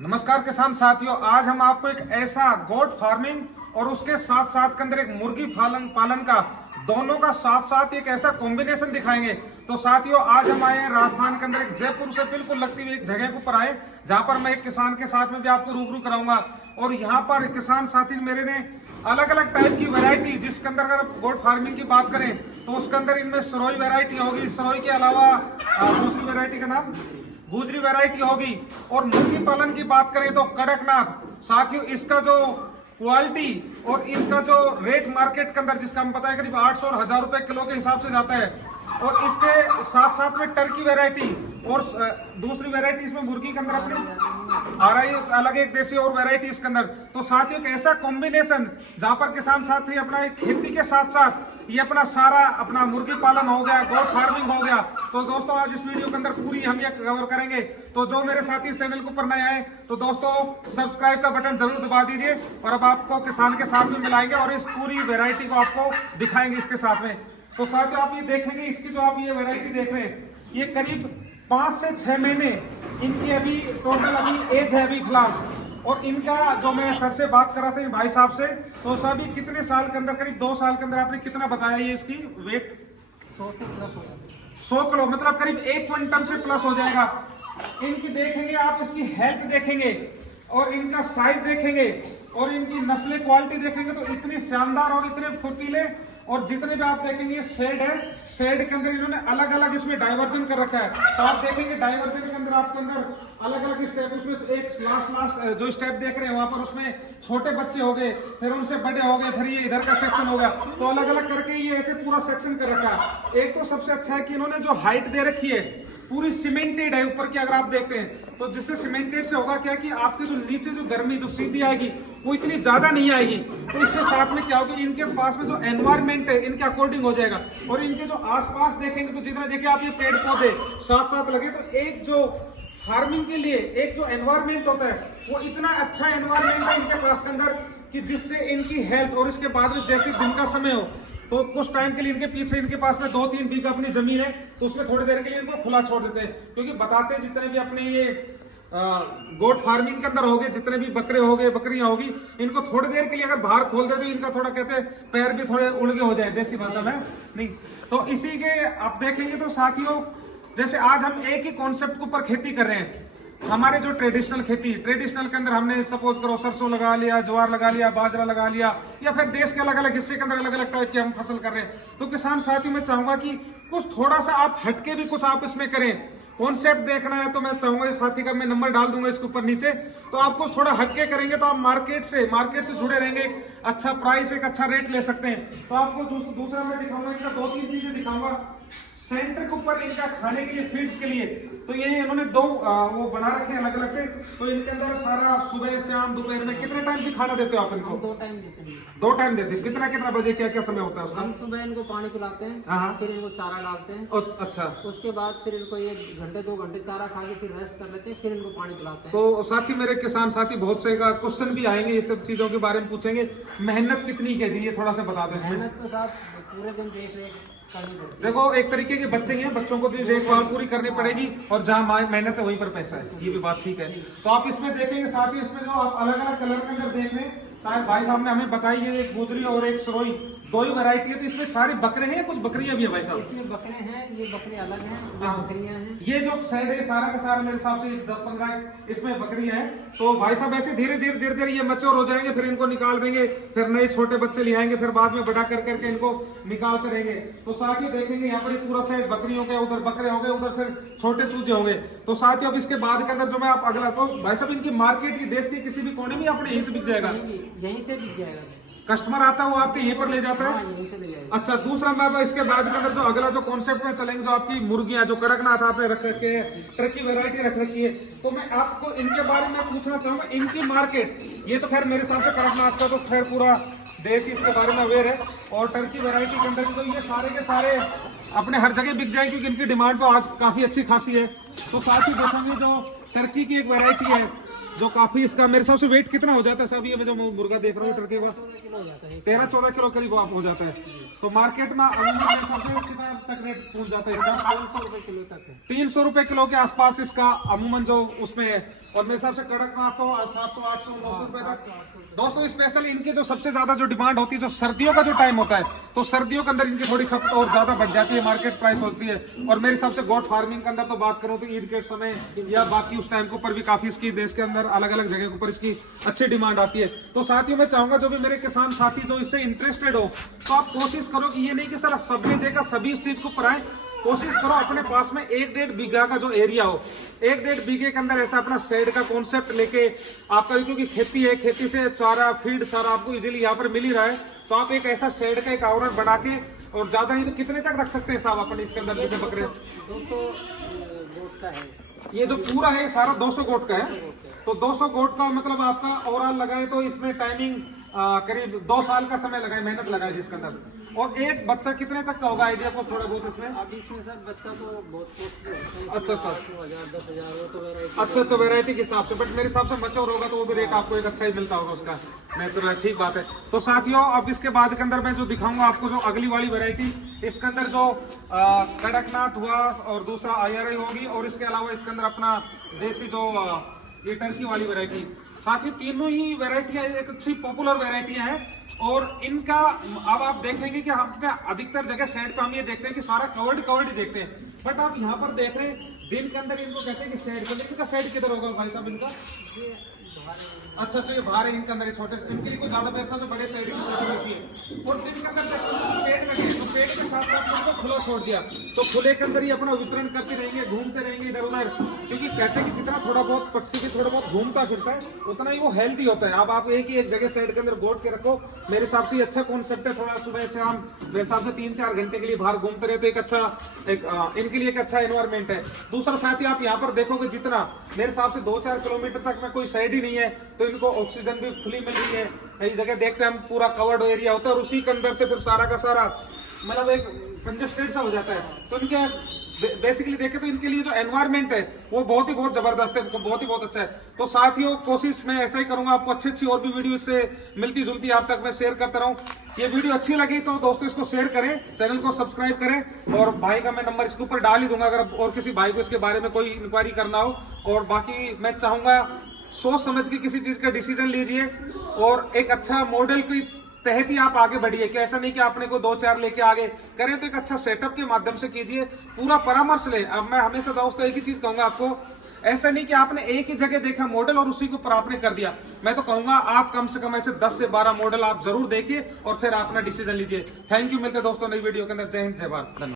नमस्कार किसान साथियों, आज हम आपको एक ऐसा गोट फार्मिंग और उसके साथ साथ के अंदर एक मुर्गी पालन का दोनों का साथ साथ एक ऐसा कॉम्बिनेशन दिखाएंगे। तो साथियों, आज हम आए हैं राजस्थान के अंदर एक जयपुर से बिल्कुल लगती हुई एक जगह के ऊपर आए, जहां पर मैं एक किसान के साथ में भी आपको रूबरू कराऊंगा। और यहाँ पर किसान साथी मेरे ने अलग अलग टाइप की वैरायटी, जिसके अंदर अगर गोट फार्मिंग की बात करें तो उसके अंदर इनमें सरोई वैरायटी होगी, सरोई के अलावा दूसरी वैरायटी का नाम गुजरी वैरायटी होगी। और मुर्गी पालन की बात करें तो कड़कनाथ। साथियों, इसका जो क्वालिटी और इसका जो रेट मार्केट के अंदर, जिसका हम बताया करीब 800 और 1000 रुपए किलो के हिसाब से जाता है। और इसके साथ साथ में टर्की वैरायटी और दूसरी वैरायटी इसमें मुर्गी के अंदर अपनी आ रही है, अलग एक देसी और वैरायटी इसके अंदर। तो साथियों, एक ऐसा कॉम्बिनेशन जहां पर किसान साथी अपना खेती के साथ साथ ये अपना सारा अपना मुर्गी पालन हो गया, गोट फार्मिंग हो गया। तो दोस्तों, आज इस वीडियो के अंदर पूरी हम ये कवर करेंगे। तो जो मेरे साथी इस चैनल को ऊपर नए आए तो दोस्तों सब्सक्राइब का बटन जरूर दबा दीजिए। और अब आपको किसान के साथ में मिलाएंगे और इस पूरी वैरायटी को आपको दिखाएंगे इसके साथ में। तो साथियों, आप ये देखेंगे, इसकी जो आप ये वैरायटी देख रहे हैं, ये करीब 5 से 6 महीने इनकी अभी टोटल अभी एज है अभी फिलहाल। और इनका जो मैं सर से बात कर रहा था भाई साहब से, तो सभी कितने साल के अंदर, करीब 2 साल के अंदर आपने कितना बताया ये इसकी वेट? 100 से प्लस हो जाएगा। 100 किलो, मतलब करीब 1 क्विंटल से प्लस हो जाएगा। इनकी देखेंगे आप, इसकी हेल्थ देखेंगे और इनका साइज देखेंगे और इनकी नस्लें क्वालिटी देखेंगे तो इतनी शानदार और इतने फुर्तीले। और जितने भी आप देखेंगे शेड है, शेड के अंदर इन्होंने अलग अलग इसमें डाइवर्जन कर रखा है। तो आप देखेंगे डाइवर्जन के अंदर आपके अंदर अलग अलग स्टेप, उसमें एक लास्ट जो स्टेप देख रहे हैं वहां पर उसमें छोटे बच्चे हो गए, फिर उनसे बड़े हो गए, फिर ये इधर का सेक्शन हो गया। तो अलग अलग करके ये ऐसे पूरा सेक्शन कर रखा है। एक तो सबसे अच्छा है कि इन्होंने जो हाइट दे रखी है पूरी सीमेंटेड है ऊपर की, अगर आप देखते हैं तो जिससे सीमेंटेड से होगा क्या कि आपके जो नीचे जो गर्मी जो सीधी आएगी वो इतनी ज्यादा नहीं आएगी। तो इससे साथ में क्या होगा, इनके पास में जो एनवायरमेंट है इनके अकॉर्डिंग हो जाएगा। और इनके जो आसपास देखेंगे तो जितना देखिए आप ये पेड़ पौधे साथ साथ लगे, तो एक जो फार्मिंग के लिए एक जो एनवायरमेंट होता है वो इतना अच्छा एनवायरमेंट है इनके पास के अंदर कि जिससे इनकी हेल्थ। और इसके बाद में जैसे दिन का समय हो तो कुछ टाइम के लिए इनके पीछे इनके पास में 2-3 बीघा अपनी जमीन है, तो उसमें थोड़ी देर के लिए इनको खुला छोड़ देते हैं। क्योंकि बताते हैं जितने भी अपने ये गोट फार्मिंग के अंदर हो गए, जितने भी बकरे हो गए, बकरियां होगी, इनको थोड़ी देर के लिए अगर बाहर खोल दे तो इनका थोड़ा कहते हैं पैर भी थोड़े उलगे हो जाए, देसी भाषा में नहीं। तो इसी के आप देखेंगे तो साथियों, जैसे आज हम एक ही कॉन्सेप्ट के ऊपर खेती कर रहे हैं। हमारे जो ट्रेडिशनल खेती, ट्रेडिशनल के अंदर हमने सपोज करो सरसों लगा लिया, ज्वार लगा लिया, बाजरा लगा लिया, या फिर देश के अलग अलग हिस्से के अंदर अलग अलग टाइप की हम फसल कर रहे हैं। तो किसान साथियों, मैं चाहूंगा कि कुछ थोड़ा सा आप हटके भी कुछ आप इसमें करें। कॉन्सेप्ट देखना है तो मैं चाहूंगा इस साथी का मैं नंबर डाल दूंगा इसके ऊपर नीचे। तो आप कुछ थोड़ा हटके करेंगे तो आप मार्केट से जुड़े रहेंगे, एक अच्छा प्राइस, एक अच्छा रेट ले सकते हैं। तो आपको दूसरा मैं दिखाऊंगा, इनका 2-3 चीजें दिखाऊंगा। सेंटर के ऊपर इनका खाने के लिए, फीड्स के लिए, तो ये इन्होंने 2 वो बना रखे हैं अलग अलग से। तो इनके अंदर सारा सुबह शाम दोपहर में कितने टाइम की खाना देते हो आप इनको? 2 टाइम देते हैं। 2 टाइम देते हैं। कितना बजे क्या क्या समय होता है उसका? हम सुबह इनको पानी पिलाते हैं, हाँ। फिर इनको चारा डालते हैं। अच्छा, उसके बाद फिर इनको 1 घंटे 2 घंटे चारा खा के फिर रेस्ट कर लेते हैं, फिर इनको पानी पिलाते हैं। तो साथी मेरे किसान साथी बहुत से का क्वेश्चन भी आएंगे, ये सब चीजों के बारे में पूछेंगे। मेहनत कितनी है जी, ये थोड़ा सा बता दो इसमें। मेहनत के साथ पूरे दिन देख रेख करनी पड़ती है। देखो, एक तरीके के बच्चे ही हैं, बच्चों को भी देखभाल पूरी करनी पड़ेगी, और जहाँ मेहनत है वहीं पर पैसा है, ये भी बात ठीक है। तो आप इसमें देखेंगे साथ ही इसमें जो आप अलग अलग कलर के अंदर देख रहे हैं, शायद भाई साहब ने हमें बताई है, एक गुजरी और एक सरोई, 2 ही वैरायटी है। तो इसमें सारे बकरे हैं, कुछ बकरियां भी है भाई साहब? इसमें बकरे हैं, ये बकरे अलग हैं, हाँ। बकरियां हैं। ये जो शेड है सारा का सारा मेरे हिसाब से 10-15 इसमें बकरियां हैं। तो भाई साहब ऐसे धीरे धीरे ये मैच्योर हो जाएंगे, फिर इनको निकाल देंगे, फिर नए छोटे बच्चे ले आएंगे, फिर बाद में बड़ा कर करके इनको निकालते रहेंगे। तो साथ ही देखेंगे यहाँ पर पूरा साइड बकरियों के, उधर बकरे हो गए, उधर फिर छोटे चूजे हो गए। तो साथ ही अब इसके बाद के अंदर जो मैं आप अगला, तो भाई साहब इनकी मार्केट की देश के किसी भी कोने में अपने यहीं से बिक जाएगा? यहीं से बिक जाएगा। कस्टमर आता है वो आपके यहीं पर ले जाता है? हाँ, यहीं से ले जाएगा। अच्छा, दूसरा मैं इसके बाद के अंदर जो अगला जो कॉन्सेप्ट में चलेंगे, जो आपकी मुर्गियां जो कड़कनाथ आपने रख रखी है, टर्की वैरायटी रख रखी है, तो मैं आपको इनके बारे में पूछना चाहूंगा। इनकी मार्केट, ये तो खैर मेरे हिसाब से कड़कनाथ का तो खैर पूरा देश ही इसके बारे में अवेयर है, और टर्की वैरायटी के अंदर भी तो ये सारे के सारे अपने हर जगह बिक जाएंगे, क्योंकि इनकी डिमांड तो आज काफी अच्छी खासी है। तो साथ ही देखेंगे जो टर्की की एक वैरायटी है, जो काफी इसका मेरे हिसाब से वेट कितना हो जाता है साहब, ये जो मुर्गा देख रहा हूँ टर्की का 14 किलो हो जाता है। 13-14 किलो करीब आप हो जाता है। तो मार्केट में अमूमन मेरे हिसाब से कितना तक रेट पहुंच जाता है इसका? 300 रुपए किलो तक है। 300 रुपए किलो के आसपास इसका अमूमन जो उसमें है। और मेरे हिसाब से कड़कनाथ तो 700, 800, 900 रुपए तक। दोस्तों स्पेशल इनके जो सबसे ज्यादा जो डिमांड होती है, जो सर्दियों का जो टाइम होता है, तो सर्दियों के अंदर इनकी थोड़ी खपत और ज्यादा बढ़ जाती है, मार्केट प्राइस होती है। और मेरे हिसाब से गोट फार्मिंग के अंदर तो बात करूं तो ईद के समय या बाकी उस टाइम के ऊपर भी काफी इसकी देश के अंदर अलग अलग जगह के ऊपर इसकी अच्छी डिमांड आती है। तो साथियों मैं चाहूंगा जो भी मेरे किसान साथी जो इससे इंटरेस्टेड हो, तो आप कोशिश करो कि ये नहीं कि सर सबने देखा सभी इस चीज को ऊपर आए। कोशिश करो अपने पास में 1-1.5 बीघा का जो एरिया हो, 1-1.5 बीघे के अंदर ऐसा अपना शेड का कॉन्सेप्ट लेके आपका, क्योंकि खेती है, खेती से चारा फीड सारा आपको इजीली यहाँ पर मिल ही रहा है, तो आप एक ऐसा शेड का एक आवरण बना के, और ज्यादा नहीं तो कितने तक रख सकते हैं साहब अपन इसके अंदर जैसे बकरे? 200 गोट का है ये जो पूरा है सारा 200 गोट का है। तो 200 गोट का मतलब आपका ओवरऑल लगाए तो इसमें टाइमिंग करीब 2 साल का समय लगाए, मेहनत लगाए जिसके अंदर। और एक बच्चा कितने तक का होगा आइडिया को थोड़ा बहुत इसमें? अब इसमें सर बच्चा तो बहुत कॉस्टली होता है। अच्छा, अच्छा। 9,000 10,000 वो तो वैरायटी। अच्छा, वैरायटी के हिसाब से, बट मेरे हिसाब से मैच्योर होगा तो वो भी रेट आपको एक अच्छा ही मिलता होगा उसका, नेचुरल, ठीक बात है। तो साथियों अब इसके बाद के अंदर मैं जो दिखाऊंगा आपको जो अगली वाली वैरायटी, इसके अंदर जो कड़कनाथ हुआ और दूसरा IRI होगी, और इसके अलावा इसके अंदर अपना देसी जो ये टर्की वाली वैरायटी। साथियों तीनों ही वैरायटियां एक अच्छी पॉपुलर वैरायटियां हैं। और इनका अब आप देखेंगे कि हम अधिकतर जगह सेट पे हम ये देखते हैं कि सारा कवर्ड ही देखते हैं, बट आप यहाँ पर देख रहे हैं दिन के अंदर इनको कहते हैं कि शेड पर, इनका शेड किधर होगा भाई साहब इनका? अच्छा, ये बाहर है इनके अंदर, छोटे इनके लिए कुछ ज्यादा पैसा से बड़े शेड की जरूरत होती है। और दिन के अंदर पेड़ लगे तो पेड़ के साथ साथ उनको खुला छोड़ दिया, तो खुले के अंदर ही अपना विचरण करते रहेंगे, घूमते रहेंगे इधर उधर, क्योंकि कहते हैं कि जितना थोड़ा बहुत पक्षी भी थोड़ा बहुत घूमता फिरता है उतना ही वो हेल्दी होता है। अब आप एक ही एक जगह शेड के अंदर गोट के रखो, मेरे हिसाब से अच्छा कॉन्सेप्ट है। थोड़ा सुबह शाम मेरे हिसाब से 3-4 घंटे के लिए बाहर घूमते रहे तो एक अच्छा इनके लिए एक अच्छा एनवायरमेंट है। दूसरा साथी आप यहाँ पर देखोगे जितना मेरे हिसाब से 2-4 किलोमीटर तक में कोई शेड ही नहीं है, तो इनको ऑक्सीजन भी खुली मिल रही है। कई जगह देखते हैं हम पूरा कवर्ड एरिया होता है, और उसी के अंदर से फिर सारा का सारा मतलब एक कंजस्टेड सा हो जाता है। तो इनके बेसिकली देखें तो इनके लिए जो एनवायरमेंट है वो बहुत जबरदस्त है, बहुत ही बहुत अच्छा है। तो साथियों कोशिश मैं ऐसा ही करूंगा, आपको अच्छी और भी वीडियो इससे मिलती जुलती आप तक मैं शेयर करता रहूं। ये वीडियो अच्छी लगी तो दोस्तों इसको शेयर करें, चैनल को सब्सक्राइब करें, और भाई का मैं नंबर इसके ऊपर डाल ही दूंगा अगर और किसी भाई को इसके बारे में कोई इंक्वायरी करना हो। और बाकी मैं चाहूंगा सोच समझ के किसी चीज का डिसीजन लीजिए, और एक अच्छा मॉडल की तहत ही आप आगे बढ़िए, कि ऐसा नहीं कि आपने को 2-4 लेके आगे करें, तो एक अच्छा सेटअप के माध्यम से कीजिए, पूरा परामर्श ले। अब मैं हमेशा दोस्तों एक ही चीज कहूंगा आपको, ऐसा नहीं कि आपने एक ही जगह देखा मॉडल और उसी के ऊपर आपने कर दिया। मैं तो कहूंगा आप कम से कम ऐसे 10 से 12 मॉडल आप जरूर देखिए और फिर अपना डिसीजन लीजिए। थैंक यू, मिलते हैं दोस्तों नई वीडियो के अंदर। जय हिंद, जय भारत, धन्यवाद।